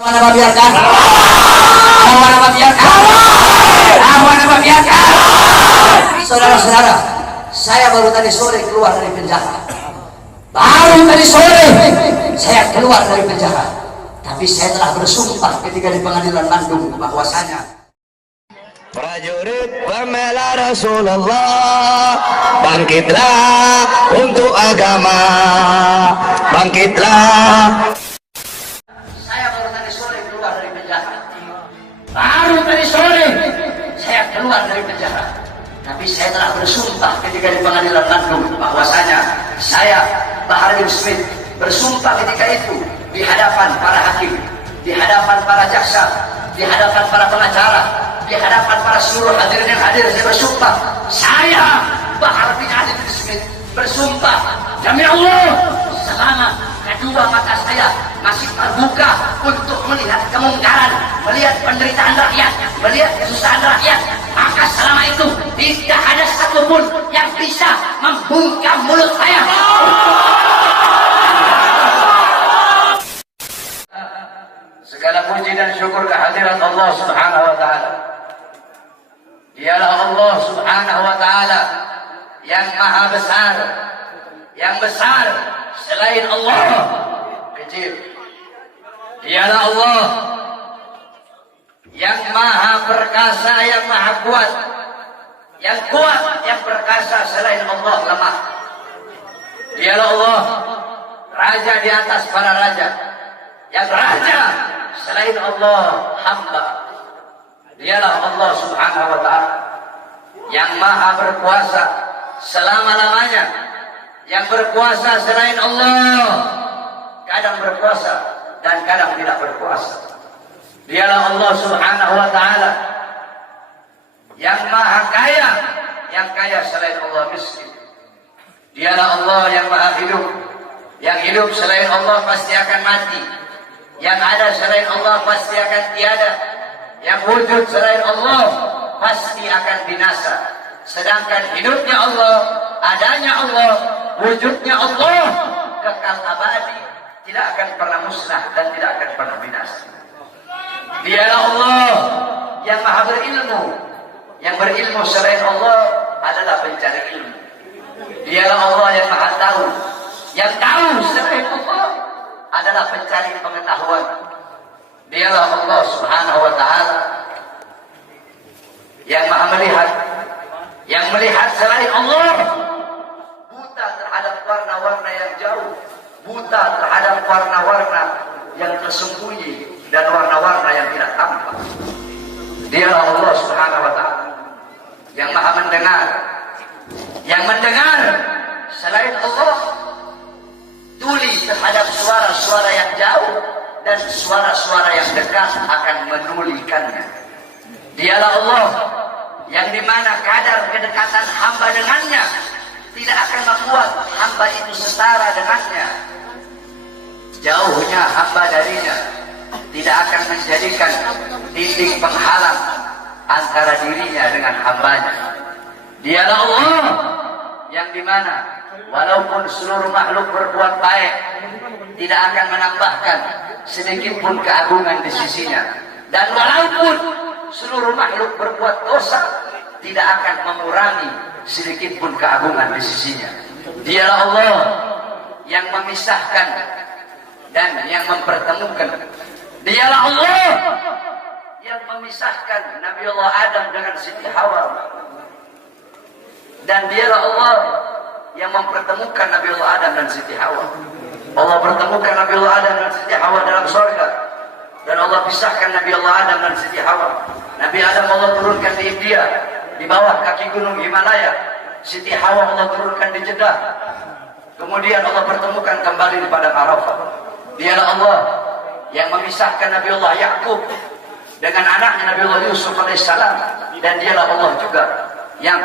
Nama biarkan, nama biarkan, nama biarkan. Saudara-saudara, saya baru tadi sore keluar dari penjara. Baru tadi sore saya keluar dari penjara. Tapi saya telah bersumpah ketika di pengadilan Bandung bahwasanya prajurit pembela Rasulullah, bangkitlah untuk agama, bangkitlah. Baru tadi sore saya keluar dari penjara, tapi saya telah bersumpah ketika di pengadilan Bandung bahwasanya saya Bahar bin Smith bersumpah ketika itu di hadapan para hakim, di hadapan para jaksa, di hadapan para pengacara, di hadapan para seluruh hadirin yang hadir. Saya bersumpah, saya Bahar bin Ali bin Smith bersumpah demi Allah, selama kedua mata saya masih terbuka untuk melihat kemungkaran, melihat penderitaan rakyat, melihat kesusahan rakyat, maka selama itu tidak ada satupun yang bisa membungkam mulut saya. Segala puji dan syukur kehadirat Allah Subhanahu wa taala. Dialah Allah Subhanahu wa taala yang maha besar, yang besar selain Allah kecil. Dialah Allah yang maha perkasa, yang maha kuat, yang kuat, yang perkasa selain Allah lemah. Dialah Allah raja di atas para raja, yang raja selain Allah hamba. Dialah Allah Subhanahu wa taala yang maha berkuasa selama-lamanya, yang berkuasa selain Allah kadang berkuasa dan kadang tidak berkuasa. Dialah Allah Subhanahu wa taala yang maha kaya, yang kaya selain Allah miskin. Dialah Allah yang maha hidup, yang hidup selain Allah pasti akan mati, yang ada selain Allah pasti akan tiada, yang wujud selain Allah pasti akan binasa. Sedangkan hidupnya Allah, adanya Allah, wujudnya Allah kekal abadi, tidak akan pernah musnah dan tidak akan pernah binasa. Dialah Allah yang maha berilmu, yang berilmu selain Allah adalah pencari ilmu. Dialah Allah yang maha tahu, yang tahu selain Allah adalah pencari pengetahuan. Dialah Allah Subhanahu wa taala yang maha melihat, yang melihat selain Allah buta terhadap warna-warna yang jauh, buta terhadap warna-warna yang tersembunyi dan warna-warna yang tidak tampak. Dialah Allah Subhanahu wa taala yang maha mendengar, yang mendengar selain Allah tuli terhadap suara-suara yang jauh dan suara-suara yang dekat akan menulikannya. Dialah Allah yang dimana kadar kedekatan hamba dengannya tidak akan membuat hamba itu setara dengannya. Jauhnya hamba darinya tidak akan menjadikan dinding penghalang antara dirinya dengan hambanya. Dialah Allah yang dimana walaupun seluruh makhluk berbuat baik tidak akan menambahkan sedikit pun keagungan di sisinya, dan walaupun seluruh makhluk berbuat dosa tidak akan mengurangi sedikit pun keagungan di sisinya. Dialah Allah yang memisahkan dan yang mempertemukan. Dialah Allah yang memisahkan Nabi Allah Adam dengan Siti Hawa, dan dialah Allah yang mempertemukan Nabi Allah Adam dan Siti Hawa. Allah pertemukan Nabi Allah Adam dan Siti Hawa dalam surga, dan Allah pisahkan Nabi Allah Adam dan Siti Hawa. Nabi Adam Allah turunkan di India, di bawah kaki gunung Himalaya. Siti Hawa Allah turunkan di Jeddah. Kemudian Allah pertemukan kembali di padang Arafah. Dialah Allah yang memisahkan Nabi Allah Yakub dengan anaknya Nabi Allah Yusuf alaihissalam, dan dialah Allah juga yang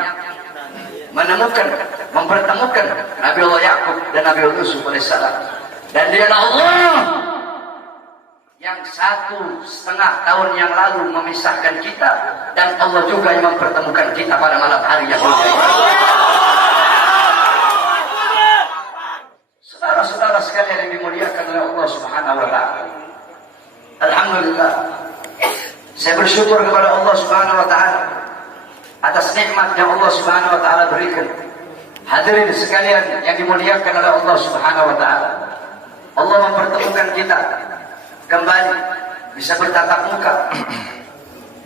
menemukan, mempertemukan Nabi Allah Yakub dan Nabi Allah Yusuf alaihissalam. Dan dialah Allah yang 1,5 tahun yang lalu memisahkan kita, dan Allah juga yang mempertemukan kita pada malam hari yang mulia. Saudara-saudara sekalian yang dimuliakan oleh Allah Subhanahu wa taala, alhamdulillah. Saya bersyukur kepada Allah Subhanahu wa taala atas nikmat yang Allah Subhanahu wa taala berikan. Hadirin sekalian yang dimuliakan oleh Allah Subhanahu wa taala. Allah mempertemukan kita kembali bisa bertatap muka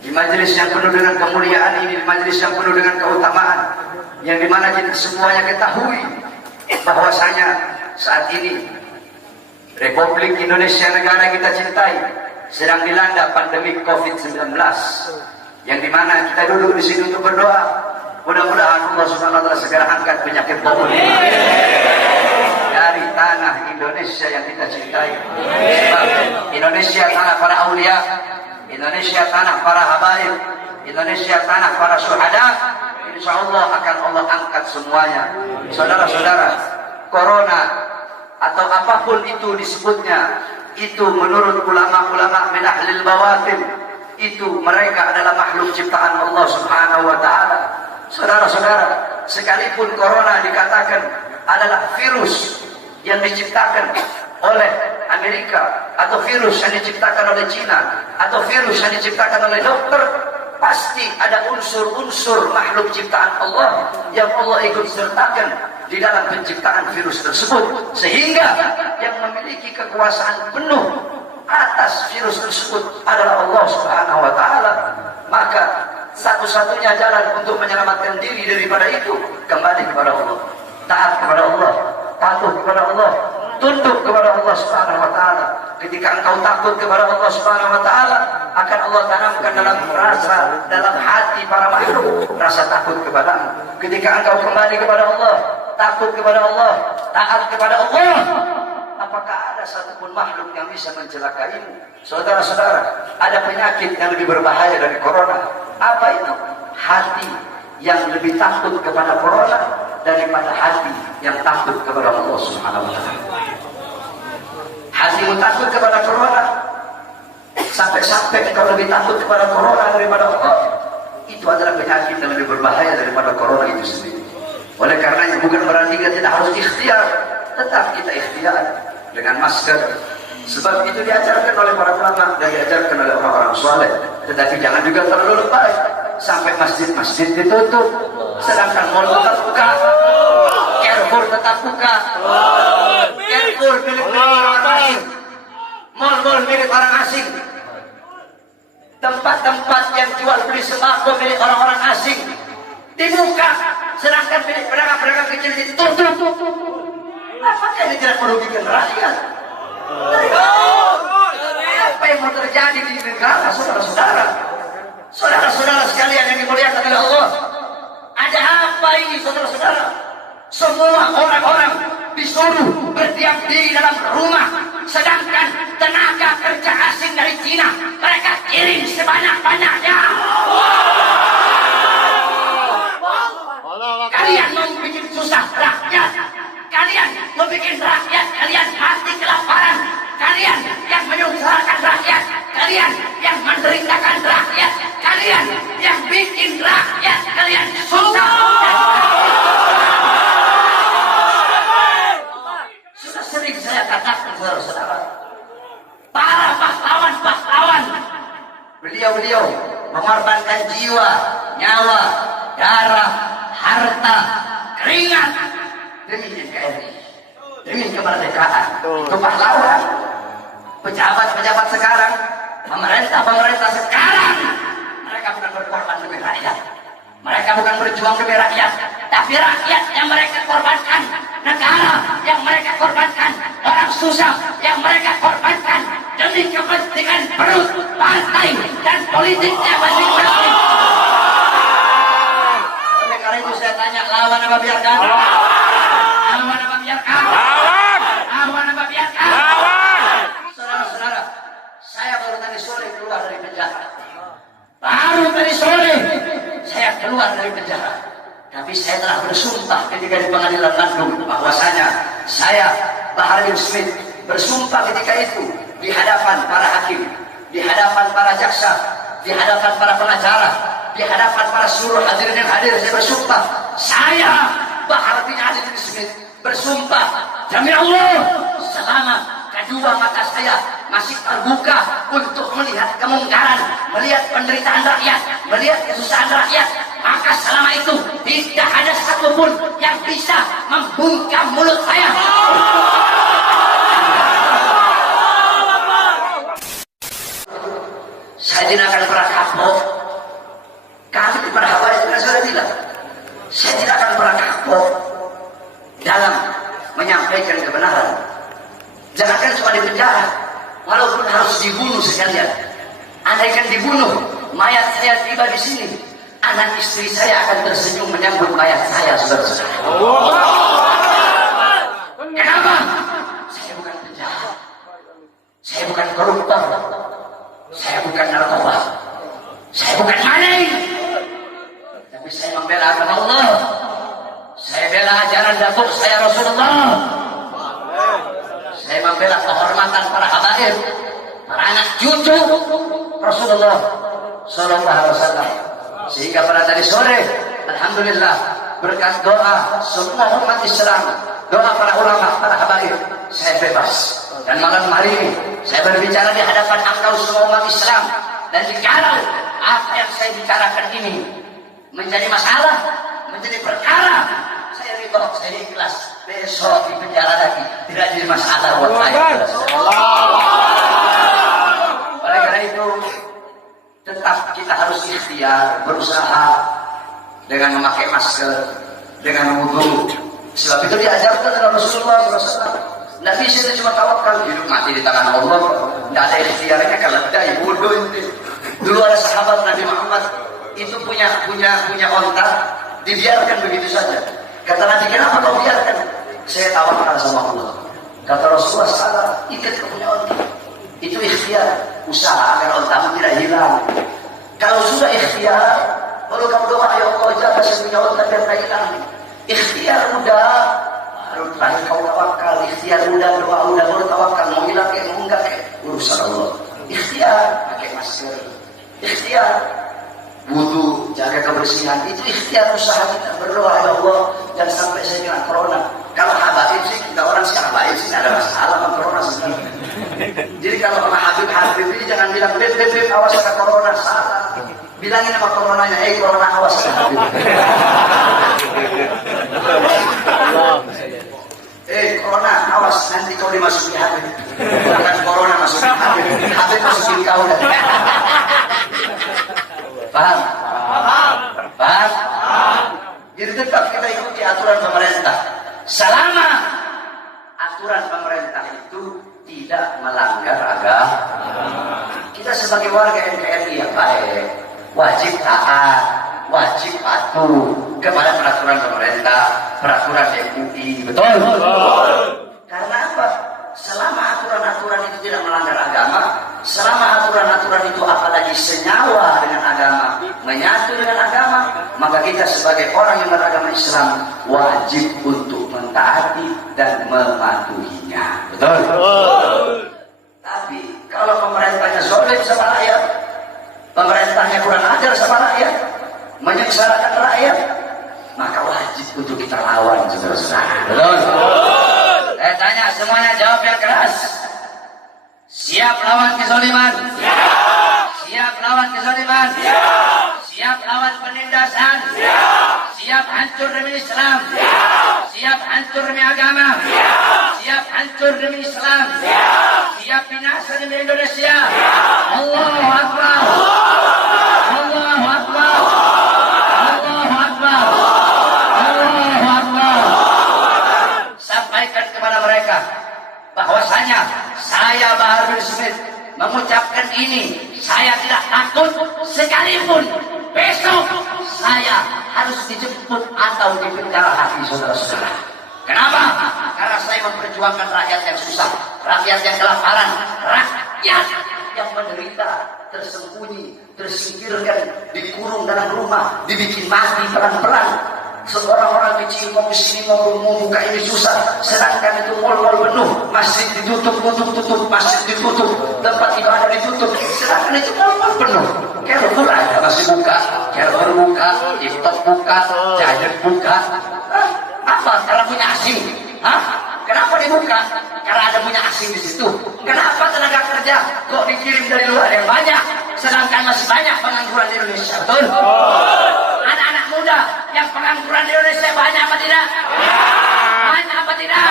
di majelis yang penuh dengan kemuliaan ini, di majelis yang penuh dengan keutamaan, yang dimana kita semuanya ketahui bahwasanya saat ini Republik Indonesia, negara kita cintai, sedang dilanda pandemi COVID-19, yang dimana kita duduk di sini untuk berdoa. Mudah-mudahan Allah Subhanahu wa taala segera angkat penyakit COVID dari tanah Indonesia yang kita cintai. Sebab Indonesia tanah para aulia, Indonesia tanah para habaib, Indonesia tanah para syuhada. Insya Allah akan Allah angkat semuanya. Saudara-saudara, corona atau apapun itu disebutnya, itu menurut ulama-ulama min ahlil bawatin, itu mereka adalah makhluk ciptaan Allah Subhanahu wa taala. Saudara-saudara, sekalipun corona dikatakan adalah virus yang diciptakan oleh Amerika, atau virus yang diciptakan oleh Cina, atau virus yang diciptakan oleh dokter, pasti ada unsur-unsur makhluk ciptaan Allah yang Allah ikut sertakan di dalam penciptaan virus tersebut, sehingga yang memiliki kekuasaan penuh atas virus tersebut adalah Allah Subhanahu wa taala. Maka satu-satunya jalan untuk menyelamatkan diri daripada itu kembali kepada Allah, taat kepada Allah, patuh kepada Allah, tunduk kepada Allah Subhanahu wa taala. Ketika engkau takut kepada Allah Subhanahu wa taala, akan Allah tanamkan dalam hati para makhluk rasa takut kepadamu. Ketika engkau kembali kepada Allah, takut kepada Allah, taat kepada Allah, apakah ada satupun makhluk yang bisa mencelakaimu? Saudara-saudara, ada penyakit yang lebih berbahaya dari corona. Apa itu? Hati yang lebih takut kepada corona daripada hati yang takut kepada Allah Subhanahu wa taala. Hatimu takut kepada corona, sampai-sampai kau lebih takut kepada corona daripada Allah. Itu adalah penyakit yang lebih berbahaya daripada corona itu sendiri. Oleh karenanya bukan berarti kita tidak harus ikhtiar, tetap kita ikhtiar dengan masker. Sebab itu diajarkan oleh para ulama dan diajarkan oleh orang-orang soleh. Tetapi jangan juga terlalu lebay sampai masjid-masjid ditutup, sedangkan mal tetap buka, Carrefour tetap buka, Carrefour milik orang asing, mal-mal milik orang asing, tempat-tempat yang jual beli sembako milik orang-orang asing dibuka, sedangkan milik pedagang-pedagang kecil ditutup. Apakah ini tidak merugikan rakyat? Apa yang mau terjadi di negara, saudara-saudara? Saudara-saudara sekalian yang dimuliakan oleh Allah, ada apa ini, saudara-saudara? Semua orang-orang disuruh berdiam diri dalam rumah, sedangkan tenaga kerja asing dari Cina mereka kirim sebanyak-banyaknya. Kalian mau bikin susah rakyat, kalian mau bikin rakyat kalian mati kelaparan, kalian yang menyusahkan rakyat, kalian yang menderitakan rakyat, kalian yang bikin rakyat kalian susah. Sudah sering saya katakan, saudara-saudara, para pahlawan-pahlawan, beliau-beliau mengorbankan jiwa, nyawa, darah, harta, keringat demi NKRI, demi kemerdekaan. Itu pahlawan. Pejabat-pejabat sekarang, pemerintah sekarang, mereka bukan berkorban demi rakyat, mereka bukan berjuang demi rakyat, tapi rakyat yang mereka korbankan, negara yang mereka korbankan, orang susah yang mereka korbankan demi kepentingan perut, partai, dan politiknya masing-masing. Oleh karena itu saya tanya, lawan apa biarkan? Lawan apa biarkan? Lawan apa biarkan? Saudara-saudara, saya baru tadi sore keluar dari penjara. Baru tadi sore saya keluar dari penjara. Tapi saya telah bersumpah ketika di pengadilan Bandung bahwasanya saya, Bahar bin Smith, bersumpah ketika itu di hadapan para hakim, di hadapan para jaksa, di hadapan para pengacara, di hadapan para seluruh hadirin yang hadir. Saya bersumpah, saya Bahar bin Ali bin Smith bersumpah demi Allah, selama dua mata saya masih terbuka untuk melihat kemungkaran, melihat penderitaan rakyat, melihat kesusahan rakyat, maka selama itu tidak ada satupun yang bisa membungkam mulut saya. Saya tidak akan pernah kapok. Kami kepada Hawaii sudah bilang, saya tidak akan pernah kapok dalam menyampaikan kebenaran. Jangankan cuma di penjara, walaupun harus dibunuh sekalian. Andaikan dibunuh, mayat saya tiba di sini, anak istri saya akan tersenyum menyambut mayat saya, saudara-saudara. Kenapa? Saya bukan penjahat, saya bukan koruptor, saya bukan narkoba, saya bukan maling, tapi saya membela agama Allah. Saya bela ajaran datuk saya Rasulullah. Saya membela kehormatan para habaib, para anak cucu Rasulullah Sallallahu Alaihi Wasallam. Sehingga pada tadi sore, alhamdulillah, berkat doa semua umat Islam, doa para ulama, para habaib, saya bebas. Dan malam hari ini saya berbicara di hadapan engkau semua umat Islam. Dan jikalau apa yang saya bicarakan ini menjadi masalah, menjadi perkara, saya ridho, saya ikhlas. Besok di penjara lagi tidak jadi masalah buat saya. Oleh karena itu, tetap kita harus ikhtiar, berusaha dengan memakai masker, dengan wudu. Sebab itu diajarkan oleh Rasulullah SAW. Tidak bisa itu cuma tawakal, hidup mati di tangan Allah. Tidak ada ikhtiarnya, keledai, wudu itu. Dulu ada sahabat Nabi Muhammad itu punya onta, dibiarkan begitu saja. Kata Nabi, kenapa kau biarkan? Saya tawakal sama Allah. Kata Rasulullah, salah, ikat kau punya onta. Itu ikhtiar, usaha agar ontamu tidak hilang. Kalau sudah ikhtiar, baru kamu doa, ya Allah, jaga saya punya onta biar tidak hilang. Ikhtiar udah, baru terakhir kau tawakal. Ikhtiar udah, doa udah, baru tawakal. Mau hilang kayak mau enggak kayak urusan Allah. Ikhtiar, pakai masker. Ikhtiar, wudu, jaga kebersihan, itu ikhtiar usaha kita. Berdoa ya Allah, jangan sampai saya kena corona. Kalau habaib sih, kita orang sih habaib sih, tidak ada masalah sama corona sebenarnya. Jadi kalau sama Habib ini jangan bilang, Beb, awas kena corona, salah. Bilangin sama coronanya, corona awas kena Habib. Corona awas, nanti kau dimasuki Habib. Bukan corona masukin Habib, Habib masukin kau. Paham? Paham? Jadi tetap kita ikuti aturan pemerintah. Selama aturan pemerintah itu tidak melanggar agama, kita sebagai warga NKRI yang baik wajib taat, wajib patuh kepada peraturan pemerintah, peraturan MUI. Betul? Karena apa? Selama aturan-aturan itu tidak melanggar agama, selama aturan-aturan itu apalagi senyawa dengan agama, menyatu dengan agama, maka kita sebagai orang yang beragama Islam wajib untuk mentaati dan mematuhinya. Betul? Tapi kalau pemerintahnya zalim sama rakyat, pemerintahnya kurang ajar sama rakyat, menyengsarakan rakyat, maka wajib untuk kita lawan, saudara-saudara. Betul? Saya tanya semuanya, jawab yang keras. Siap lawan kezaliman? Siap. Siap lawan kezaliman? Siap. Siap lawan penindasan? Siap. Siap hancur demi Islam? Siap. Siap hancur demi agama? Siap. Siap hancur demi Islam? Siap. Siap binasa demi Indonesia? Siap. Allahu Akbar. Allahu Akbar. Allahu Akbar. Allahu Akbar. Sampaikan kepada mereka bahwasanya saya Bahar bin Smith mengucapkan ini, saya tidak takut sekalipun besok saya harus dijemput atau dipenjara hati saudara-saudara. Kenapa? Karena saya memperjuangkan rakyat yang susah, rakyat yang kelaparan, rakyat yang menderita, tersembunyi, tersingkirkan, dikurung dalam rumah, dibikin mati pelan-pelan. Seorang-orang kecil mau kesini mau buka ini susah, sedangkan itu mal-mal penuh, masjid ditutup, masjid ditutup, tempat ibadah ditutup, sedangkan itu mal-mal penuh. Carrefour ada masih buka, Carrefour buka, TikTok buka, Giant buka. Apa? Karena punya asing. Kenapa dibuka? karena ada punya asing di situ. Kenapa tenaga kerja kok dikirim dari luar yang banyak, sedangkan masih banyak pengangguran di Indonesia? Betul? Anak-anak muda yang pengangguran di Indonesia banyak apa tidak? Banyak apa tidak?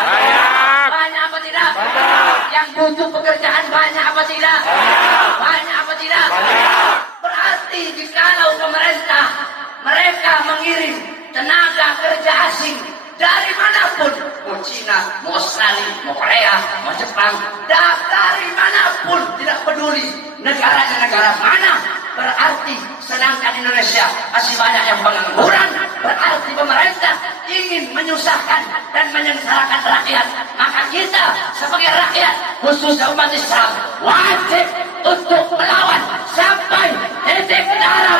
Banyak apa tidak? Yang butuh pekerjaan banyak apa tidak? Banyak apa tidak? Berarti jikalau pemerintah mereka mengirim tenaga kerja asing dari manapun, mau Cina, mau Australia, mau Korea, mau Jepang, dari manapun, tidak peduli negaranya negara mana, berarti sedangkan Indonesia masih banyak yang pengangguran, berarti pemerintah ingin menyusahkan dan menyengsarakan rakyat. Maka kita sebagai rakyat, khususnya umat Islam, wajib untuk melawan sampai titik darah